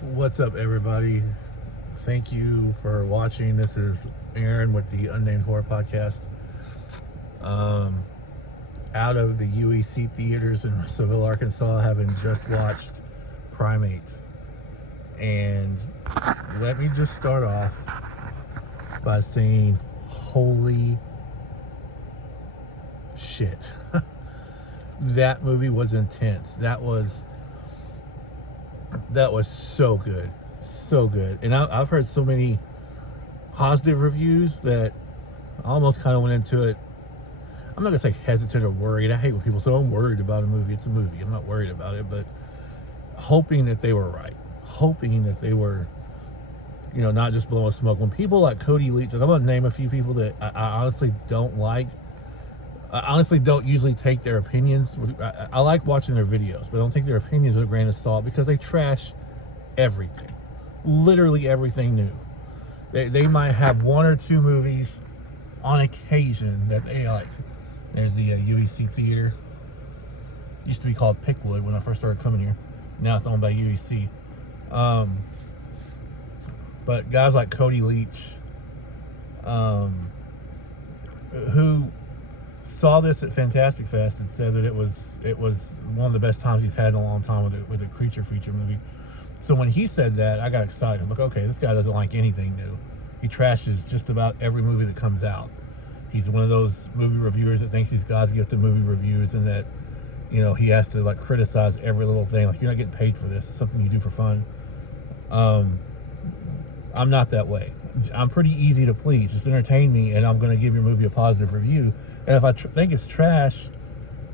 What's up, everybody? Thank you for watching. This is Aaron with the Unnamed Horror Podcast. Out of the UEC theaters in Seville, Arkansas, having just watched PRIMATE. And let me just start off by saying, holy shit. That movie was intense. That was so good. So good. And I've heard so many positive reviews that I almost kind of went into it. I'm not going to say hesitant or worried. I hate when people say, I'm worried about a movie. It's a movie. I'm not worried about it, but hoping that they were right. Hoping that they were, not just blowing smoke. When people like Cody Leach, I'm going to name a few people that I honestly don't like. I honestly don't usually take their opinions. I like watching their videos, but I don't take their opinions with a grain of salt because they trash everything. Literally everything new. They might have one or two movies on occasion that they like. There's the UEC theater. Used to be called Pickwood when I first started coming here. Now it's owned by UEC. But guys like Cody Leach, who saw this at Fantastic Fest and said that it was one of the best times he's had in a long time with a creature feature movie. So when he said that, I got excited. I'm like, okay, this guy doesn't like anything new. He trashes just about every movie that comes out. He's one of those movie reviewers that thinks he's God's gift to movie reviews, and that he has to like criticize every little thing. Like, you're not getting paid for this. It's something you do for fun. I'm not that way. I'm pretty easy to please. Just entertain me, and I'm going to give your movie a positive review. And if I think it's trash,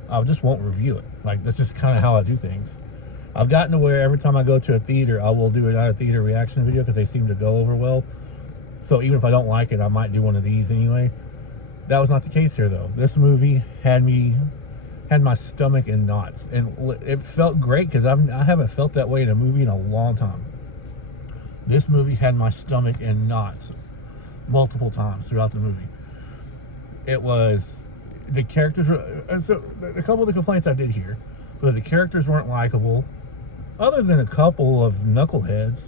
I just won't review it. Like, that's just kind of how I do things. I've gotten to where every time I go to a theater, I will do an out-of-theater reaction video because they seem to go over well. So even if I don't like it, I might do one of these anyway. That was not the case here, though. This movie had my stomach in knots. And it felt great because I haven't felt that way in a movie in a long time. This movie had my stomach in knots multiple times throughout the movie. It was... The characters were... And so, a couple of the complaints I did hear, but the characters weren't likable. Other than a couple of knuckleheads,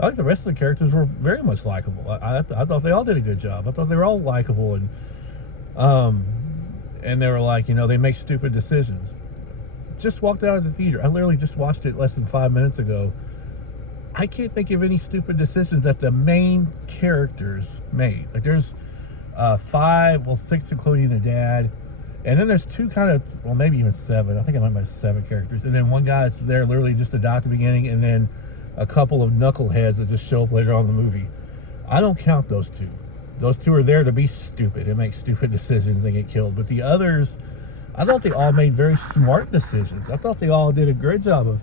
I think the rest of the characters were very much likable. I thought they all did a good job. I thought they were all likable, and they were like, they make stupid decisions. Just walked out of the theater. I literally just watched it less than 5 minutes ago. I can't think of any stupid decisions that the main characters made. Like, there's 6 including the dad, and then there's two maybe even 7. I think I might have 7 characters, and then one guy that's there literally just to die at the beginning, and then a couple of knuckleheads that just show up later on in the movie. I don't count those two. Those two are there to be stupid and make stupid decisions and get killed. But the others, I thought they all made very smart decisions. I thought they all did a great job of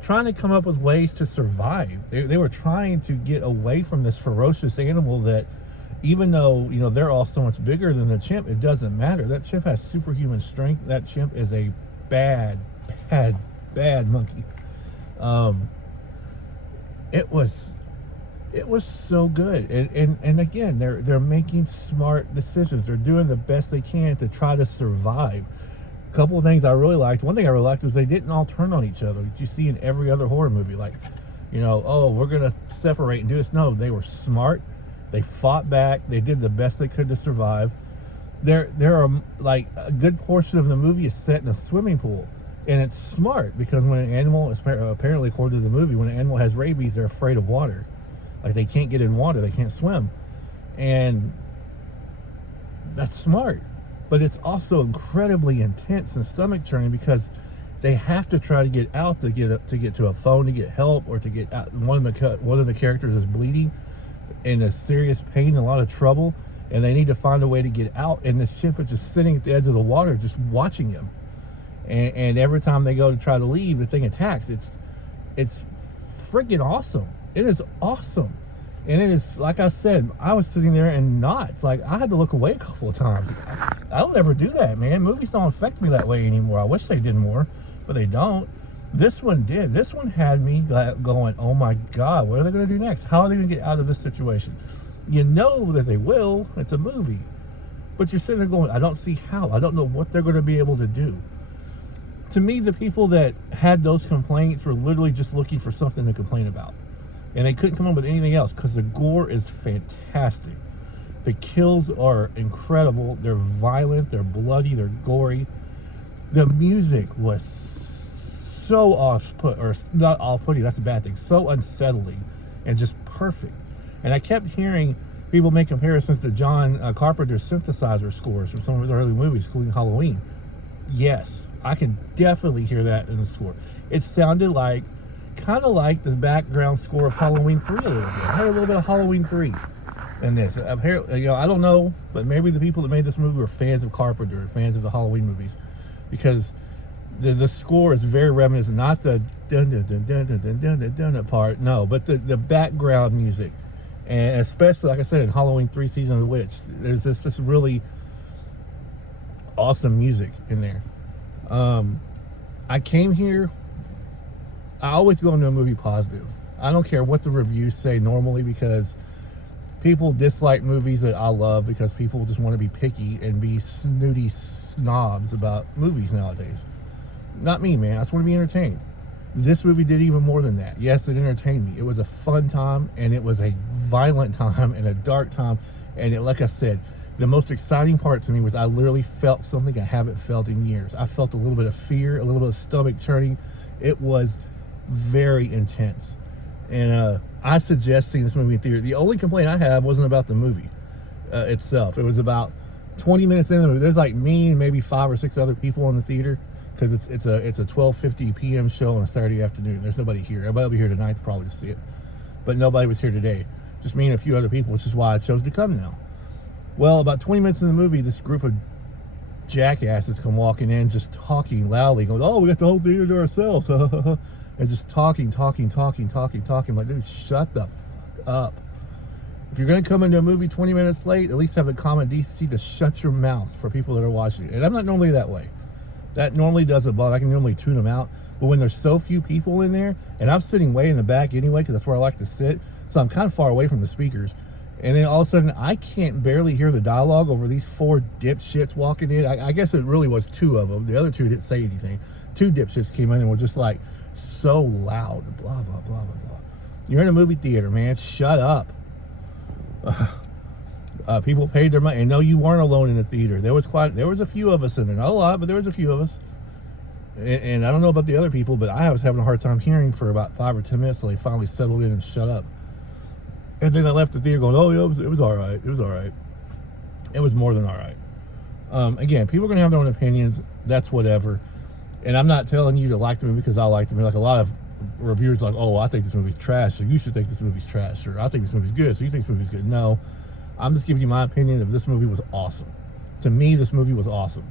trying to come up with ways to survive. They were trying to get away from this ferocious animal that, even though, they're all so much bigger than the chimp, it doesn't matter. That chimp has superhuman strength. That chimp is a bad monkey. It was so good. And again, they're making smart decisions. They're doing the best they can to try to survive. A couple of things I really liked. One thing I really liked was they didn't all turn on each other, which you see in every other horror movie. Like, we're going to separate and do this. No, they were smart. They fought back. They did the best they could to survive. There are, like, a good portion of the movie is set in a swimming pool. And it's smart because when an animal, apparently according to the movie, when an animal has rabies, they're afraid of water. Like, they can't get in water. They can't swim. And that's smart. But it's also incredibly intense and stomach-churning because they have to try to get out to get to a phone to get help, or to get out. One of the characters is bleeding in a serious pain, a lot of trouble, and they need to find a way to get out. And this chimp is just sitting at the edge of the water, just watching him. And every time they go to try to leave, the thing attacks. It's freaking awesome. It is awesome. And it is, like I said, I was sitting there in knots. Like, I had to look away a couple of times. I don't ever do that, man. Movies don't affect me that way anymore. I wish they did more, but they don't. This one did. This one had me going, oh my God, what are they going to do next? How are they going to get out of this situation? You know that they will. It's a movie. But you're sitting there going, I don't see how. I don't know what they're going to be able to do. to me, the people that had those complaints were literally just looking for something to complain about. And they couldn't come up with anything else because the gore is fantastic. The kills are incredible. They're violent, they're bloody, they're gory. The music was so off-put, or not off-putting, that's a bad thing, so unsettling and just perfect. And I kept hearing people make comparisons to John Carpenter's synthesizer scores from some of his early movies, including Halloween. Yes, I can definitely hear that in the score. It sounded like, kind of like the background score of Halloween 3 a little bit. I heard a little bit of Halloween 3 in this. Apparently, I don't know, but maybe the people that made this movie were fans of Carpenter, fans of the Halloween movies, because the score is very reminiscent. Not the dun dun dun dun dun dun dun dun dun part, no, but the background music, and especially, like I said, in Halloween 3: Season of the Witch, there's this really awesome music in there. I came here. I always go into a movie positive. I don't care what the reviews say normally, because people dislike movies that I love because people just want to be picky and be snooty snobs about movies nowadays. Not me, man. I just want to be entertained. This movie did even more than that. Yes, it entertained me. It was a fun time, and it was a violent time and a dark time. And like I said, the most exciting part to me was I literally felt something I haven't felt in years. I felt a little bit of fear, a little bit of stomach churning. It was very intense. And I suggest seeing this movie in theater. The only complaint I have wasn't about the movie itself. It was about 20 minutes into the movie. There's like me and maybe 5 or 6 other people in the theater, because it's a 12:50 p.m. show on a Saturday afternoon. There's nobody here. Everybody will be here tonight probably to see it, but nobody was here today. Just me and a few other people, which is why I chose to come now. Well, about 20 minutes in the movie, this group of jackasses come walking in, just talking loudly, going, "Oh, we got the whole theater to ourselves," and just talking. I'm like, dude, shut the fuck up. If you're going to come into a movie 20 minutes late, at least have the common decency to shut your mouth for people that are watching it. And I'm not normally that way. That normally doesn't bother. I can normally tune them out. But when there's so few people in there, and I'm sitting way in the back anyway, because that's where I like to sit, so I'm kind of far away from the speakers. And then all of a sudden, I can't barely hear the dialogue over these 4 dipshits walking in. I guess it really was 2 of them. The other 2 didn't say anything. 2 dipshits came in and were just like so loud. Blah, blah, blah, blah, blah. You're in a movie theater, man. Shut up. People paid their money. And no, you weren't alone in the theater. There was a few of us in there. Not a lot, but there was a few of us. And I don't know about the other people, but I was having a hard time hearing for about 5 or 10 minutes till they finally settled in and shut up. And then I left the theater going, "Oh yeah, it was all right. It was all right." It was more than all right. Again, people are gonna have their own opinions. That's whatever. And I'm not telling you to like the movie because I like the movie. Like a lot of reviewers, like, "Oh, I think this movie's trash, so you should think this movie's trash," or "I think this movie's good, so you think this movie's good." No, I'm just giving you my opinion of this movie was awesome. To me, this movie was awesome.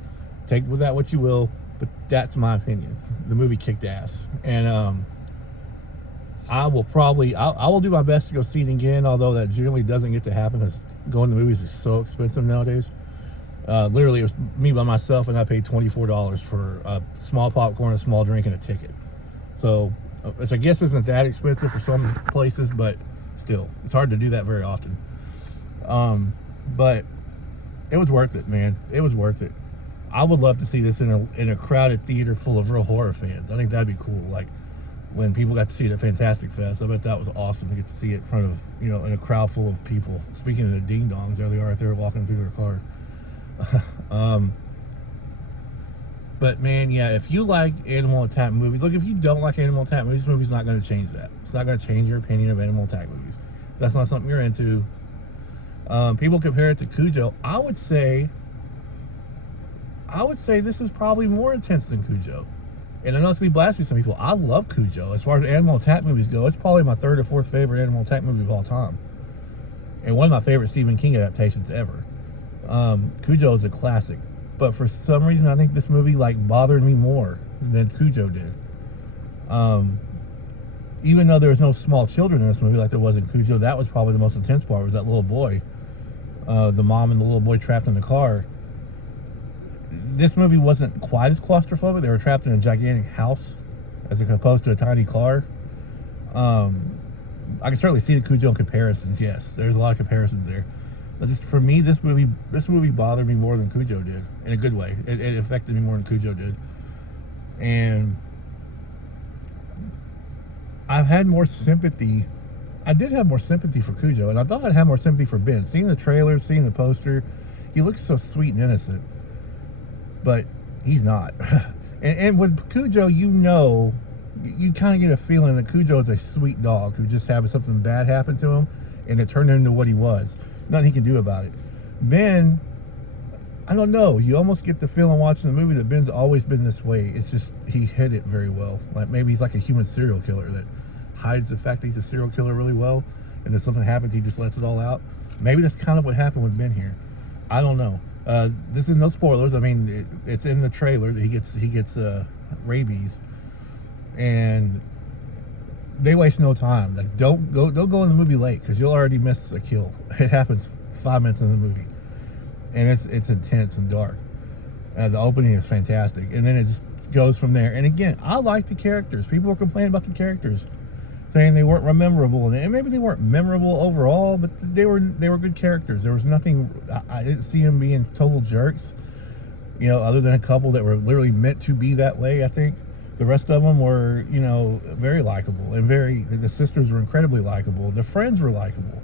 Take with that what you will, but that's my opinion. The movie kicked ass, and I will do my best to go see it again, although that generally doesn't get to happen because going to movies is so expensive nowadays. Literally, it was me by myself, and I paid $24 for a small popcorn, a small drink, and a ticket. So, which I guess isn't that expensive for some places, but still, it's hard to do that very often. But it was worth it, man. It was worth it. I would love to see this in a crowded theater full of real horror fans. I think that'd be cool. Like when people got to see it at Fantastic Fest, I bet that was awesome to get to see it in front of, in a crowd full of people. Speaking of the ding dongs, there they are right there walking through their car. But man, yeah, if you like animal attack movies, look, if you don't like animal attack movies, this movie's not going to change that. It's not going to change your opinion of animal attack movies. If that's not something you're into. People compare it to Cujo. I would say this is probably more intense than Cujo. And I know it's going to be blasphemy to some people. I love Cujo. As far as animal attack movies go, it's probably my 3rd or 4th favorite animal attack movie of all time. And one of my favorite Stephen King adaptations ever. Cujo is a classic. But for some reason, I think this movie bothered me more than Cujo did. Even though there was no small children in this movie like there was in Cujo, that was probably the most intense part, was that little boy. The mom and the little boy trapped in the car. This movie wasn't quite as claustrophobic. They were trapped in a gigantic house as opposed to a tiny car. I can certainly see the Cujo comparisons. Yes, there's a lot of comparisons there. But just for me, this movie bothered me more than Cujo did, in a good way. It affected me more than Cujo did. And I've had more sympathy. I did have more sympathy for Cujo, and I thought I'd have more sympathy for Ben. Seeing the trailer, seeing the poster, he looks so sweet and innocent, but he's not. and with Cujo, you kind of get a feeling that Cujo is a sweet dog who just had something bad happen to him, and it turned him into what he was. Nothing he can do about it. Ben, I don't know. You almost get the feeling watching the movie that Ben's always been this way. It's just he hid it very well. Like maybe he's like a human serial killer that hides the fact that he's a serial killer really well, and if something happens, he just lets it all out. Maybe that's kind of what happened with Ben here. I don't know. This is no spoilers. I mean, it's in the trailer that he gets rabies, and they waste no time. Like don't go in the movie late because you'll already miss a kill. It happens 5 minutes in the movie, and it's intense and dark. The opening is fantastic, and then it just goes from there. And again, I like the characters. People were complaining about the characters, saying they weren't memorable, and maybe they weren't memorable overall, but they were good characters. There was nothing. I didn't see them being total jerks, other than a couple that were literally meant to be that way. I think the rest of them were, very likable, and the sisters were incredibly likable. The friends were likable.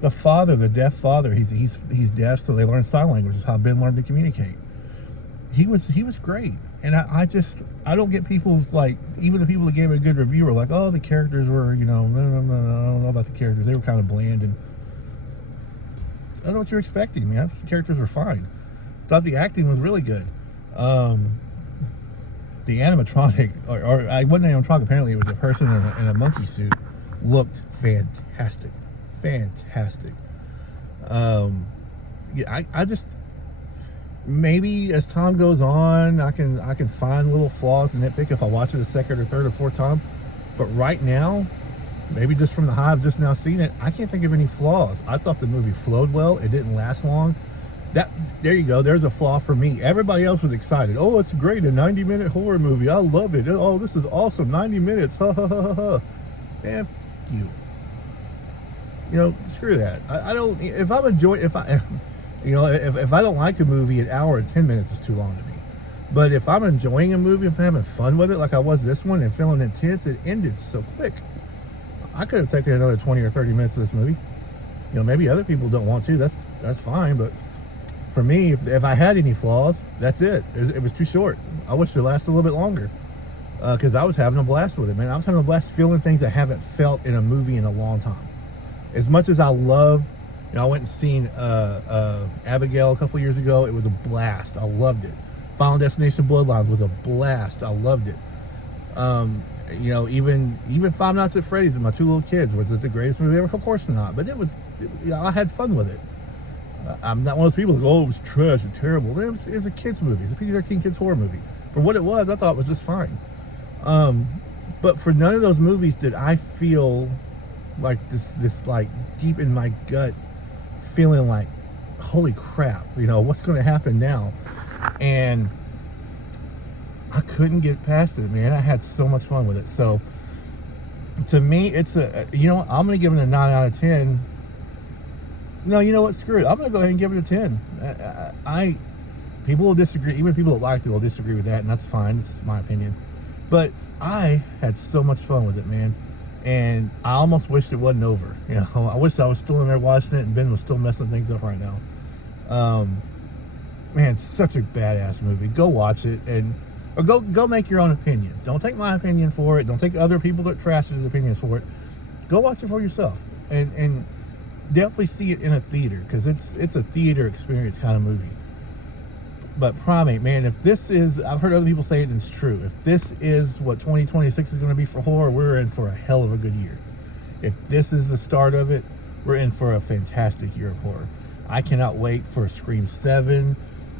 The father, the deaf father, he's deaf, so they learn sign language. Is how Ben learned to communicate. He was great. And I don't get people's, like, even the people that gave it a good review were like, oh, the characters were, no, I don't know about the characters. They were kind of bland, and I don't know what you're expecting, man. The characters were fine. Thought the acting was really good. The animatronic, or I wasn't an animatronic, apparently it was a person in a monkey suit, looked fantastic. Fantastic. Yeah, I just... Maybe as time goes on, I can find little flaws and nitpick if I watch it a second or third or fourth time. But right now, maybe just from the high of just now seeing it, I can't think of any flaws. I thought the movie flowed well. It didn't last long. There you go. There's a flaw for me. Everybody else was excited. Oh, it's great. A 90-minute horror movie. I love it. Oh, this is awesome. 90 minutes. Ha ha ha ha ha. Man, you. Screw that. I don't. If I'm enjoying, if I don't like a movie, an hour and 10 minutes is too long to me. But if I'm enjoying a movie, if I'm having fun with it, like I was this one, and feeling intense, it ended so quick. I could have taken another 20 or 30 minutes of this movie. Maybe other people don't want to. That's fine. But for me, if I had any flaws, that's it. It was too short. I wish it lasted a little bit longer, because I was having a blast with it, man. I was having a blast feeling things I haven't felt in a movie in a long time. As much as I love... I went and seen Abigail a couple years ago. It was a blast. I loved it. Final Destination Bloodlines was a blast. I loved it. Even Five Nights at Freddy's with my two little kids. Was it the greatest movie ever? Of course not. But it was. I had fun with it. I'm not one of those people who go, oh, it was trash and terrible. It was a kids movie. It's a PG-13 kids horror movie. For what it was, I thought it was just fine. But for none of those movies did I feel like this like deep in my gut feeling like, holy crap, what's going to happen now? And I couldn't get past it, man. I had so much fun with it. So to me, it's I'm going to give it a 9 out of 10. No, you know what? Screw it. I'm going to go ahead and give it a 10. People will disagree. Even people that liked it will disagree with that, and that's fine. It's my opinion. But I had so much fun with it, man. And I almost wished it wasn't over. I wish I was still in there watching it and Ben was still messing things up right now. Man, it's such a badass movie. Go watch it, or go make your own opinion. Don't take my opinion for it. Don't take other people that trash his opinions for it. Go watch it for yourself, and definitely see it in a theater, because it's a theater experience kind of movie. But PRIMATE, man, if this is, I've heard other people say it and it's true, if this is what 2026 is going to be for horror, we're in for a hell of a good year. If this is the start of it, we're in for a fantastic year of horror. I cannot wait for Scream 7.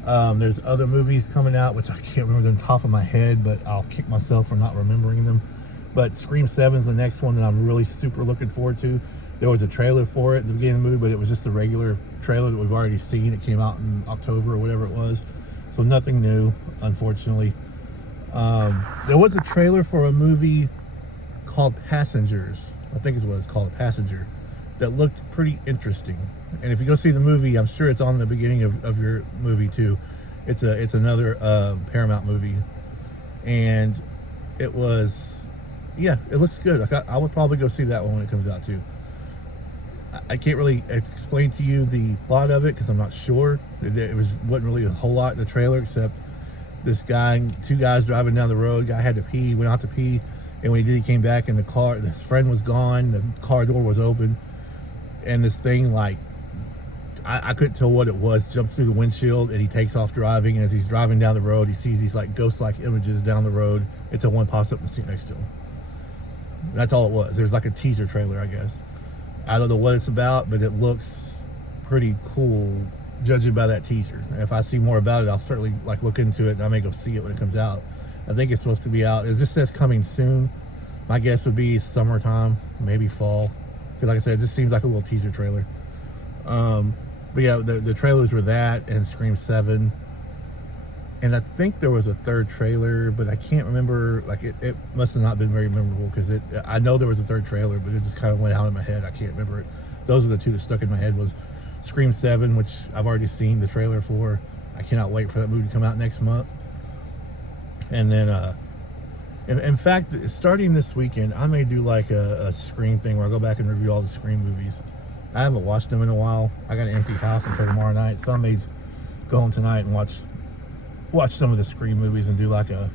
There's other movies coming out, which I can't remember them top of my head, but I'll kick myself for not remembering them. But Scream 7 is the next one that I'm really super looking forward to. There was a trailer for it at the beginning of the movie, but it was just the regular trailer that we've already seen. It came out in October or whatever it was. So nothing new, unfortunately. There was a trailer for a movie called Passengers. I think is what it's called, Passenger. That looked pretty interesting. And if you go see the movie, I'm sure it's on the beginning of your movie too. It's another Paramount movie, and it was, yeah, it looks good. Like I would probably go see that one when it comes out too. I can't really explain to you the plot of it because I'm not sure. Wasn't really a whole lot in the trailer except this guy, two guys driving down the road. Guy had to pee, went out to pee, and when he did, he came back and his friend was gone. The car door was open, and this thing, like, I couldn't tell what it was, jumps through the windshield, and he takes off driving. And as he's driving down the road, he sees these like ghost-like images down the road until one pops up in the seat next to him. That's all it was. There's like a teaser trailer, I guess. I don't know what it's about, but it looks pretty cool judging by that teaser. If I see more about it, I'll certainly like look into it, and I may go see it when it comes out. I think it's supposed to be out. It just says coming soon. My guess would be summertime, maybe fall. Because like I said, it just seems like a little teaser trailer. But yeah, the trailers were that and Scream 7. And I think there was a third trailer, but I can't remember. Like it must have not been very memorable because I know there was a third trailer, but it just kind of went out in my head. I can't remember it. Those are the two that stuck in my head. Was Scream 7, which I've already seen the trailer for. I cannot wait for that movie to come out next month. And then in fact, starting this weekend, I may do like a Scream thing where I go back and review all the Scream movies. I haven't watched them in a while. I got an empty house until tomorrow night, so I may go home tonight and watch some of the Scream movies and do like a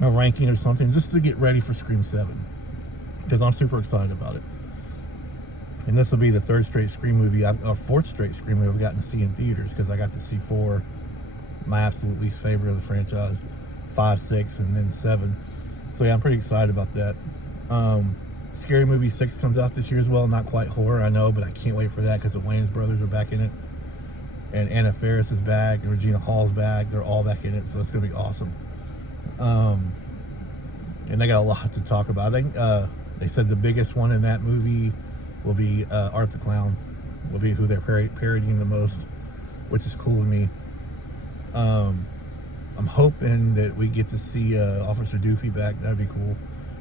ranking or something just to get ready for Scream 7, because I'm super excited about it. And this will be the third straight Scream movie, fourth straight Scream movie I've gotten to see in theaters, because I got to see 4, my absolute least favorite of the franchise, 5, 6, and then 7. So yeah, I'm pretty excited about that. Scary Movie 6 comes out this year as well. Not quite horror, I know, but I can't wait for that because the Wayans brothers are back in it. And Anna Faris is back, and Regina Hall's back. They're all back in it, so it's going to be awesome. And they got a lot to talk about. I think they said the biggest one in that movie will be Art the Clown. Will be who they're parodying the most, which is cool to me. I'm hoping that we get to see Officer Doofy back. That'd be cool.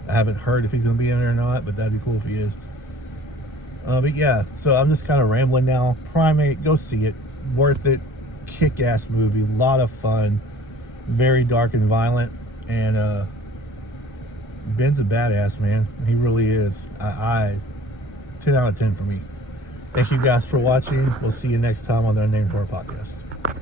I haven't heard if he's going to be in there or not, but that'd be cool if he is. But yeah, so I'm just kind of rambling now. PRIMATE, go see it. Worth it. Kick-ass movie. A lot of fun. Very dark and violent. And Ben's a badass, man. He really is. 10 out of 10 for me. Thank you guys for watching. We'll see you next time on the Unnamed Horror Podcast.